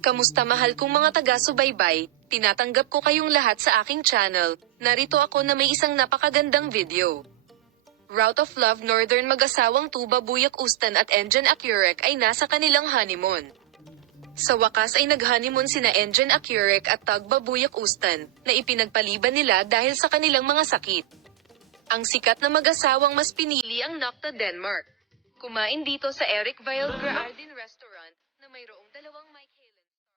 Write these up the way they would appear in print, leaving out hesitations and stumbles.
Kamusta mahal kong mga taga-subaybay, tinatanggap ko kayong lahat sa aking channel. Narito ako na may isang napakagandang video. Route of Love Northern mag-asawang Tuba Buyak Ustan at Enjen Akyurek ay nasa kanilang honeymoon. Sa wakas ay nag-honeymoon sina Enjen Akyurek at Tugba Buyak Ustan, na ipinagpaliban nila dahil sa kanilang mga sakit. Ang sikat na mag-asawang mas pinili ang Nocta Denmark. Kumain dito sa Eric Vile Graardin Restaurant, na mayroong dalawang Mike Halen star.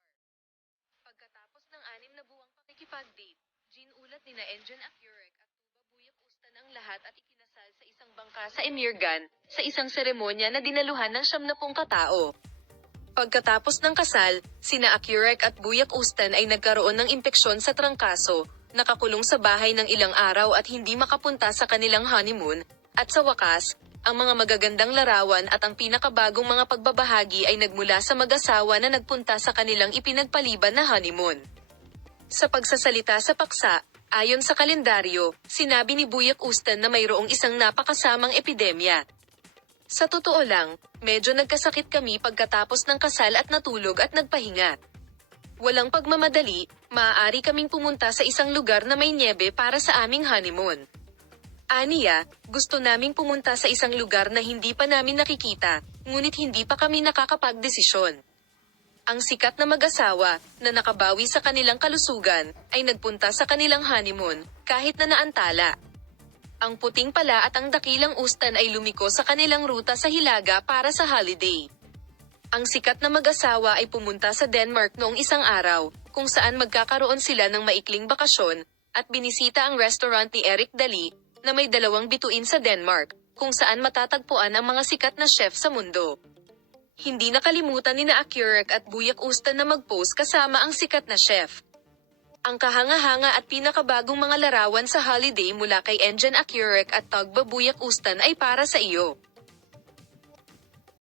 Pagkatapos ng 6 na buwang pakikipag-date, ginulat nina Enjen Akyurek at Tuba Buyak Ustan ang lahat at ikinasal sa isang bangka sa Emirgan, sa isang seremonya na dinaluhan ng 70 katao. Pagkatapos ng kasal, sina Akyurek at Buyak Ustan ay nagkaroon ng impeksyon sa trangkaso, nakakulong sa bahay ng ilang araw at hindi makapunta sa kanilang honeymoon, at sa wakas, ang mga magagandang larawan at ang pinakabagong mga pagbabahagi ay nagmula sa mag-asawa na nagpunta sa kanilang ipinagpaliban na honeymoon. Sa pagsasalita sa paksa, ayon sa kalendaryo, sinabi ni Buyak Ustan na mayroong isang napakasamang epidemya. Sa totoo lang, medyo nagkasakit kami pagkatapos ng kasal at natulog at nagpahinga. Walang pagmamadali, maaari kaming pumunta sa isang lugar na may niebe para sa aming honeymoon. Aniya, gusto naming pumunta sa isang lugar na hindi pa namin nakikita, ngunit hindi pa kami nakakapagdesisyon. Ang sikat na mag-asawa, na nakabawi sa kanilang kalusugan, ay nagpunta sa kanilang honeymoon, kahit na naantala. Ang puting pala at ang dakilang ustan ay lumiko sa kanilang ruta sa Hilaga para sa holiday. Ang sikat na mag-asawa ay pumunta sa Denmark noong isang araw, kung saan magkakaroon sila ng maikling bakasyon, at binisita ang restaurant ni Eric Dali, na may 2 bituin sa Denmark, kung saan matatagpuan ang mga sikat na chef sa mundo. Hindi nakalimutan ni Akyurek at Buyak Ustan na mag-post kasama ang sikat na chef. Ang kahanga-hanga at pinakabagong mga larawan sa holiday mula kay Enjen Akyurek at Tugba Buyak Ustan ay para sa iyo.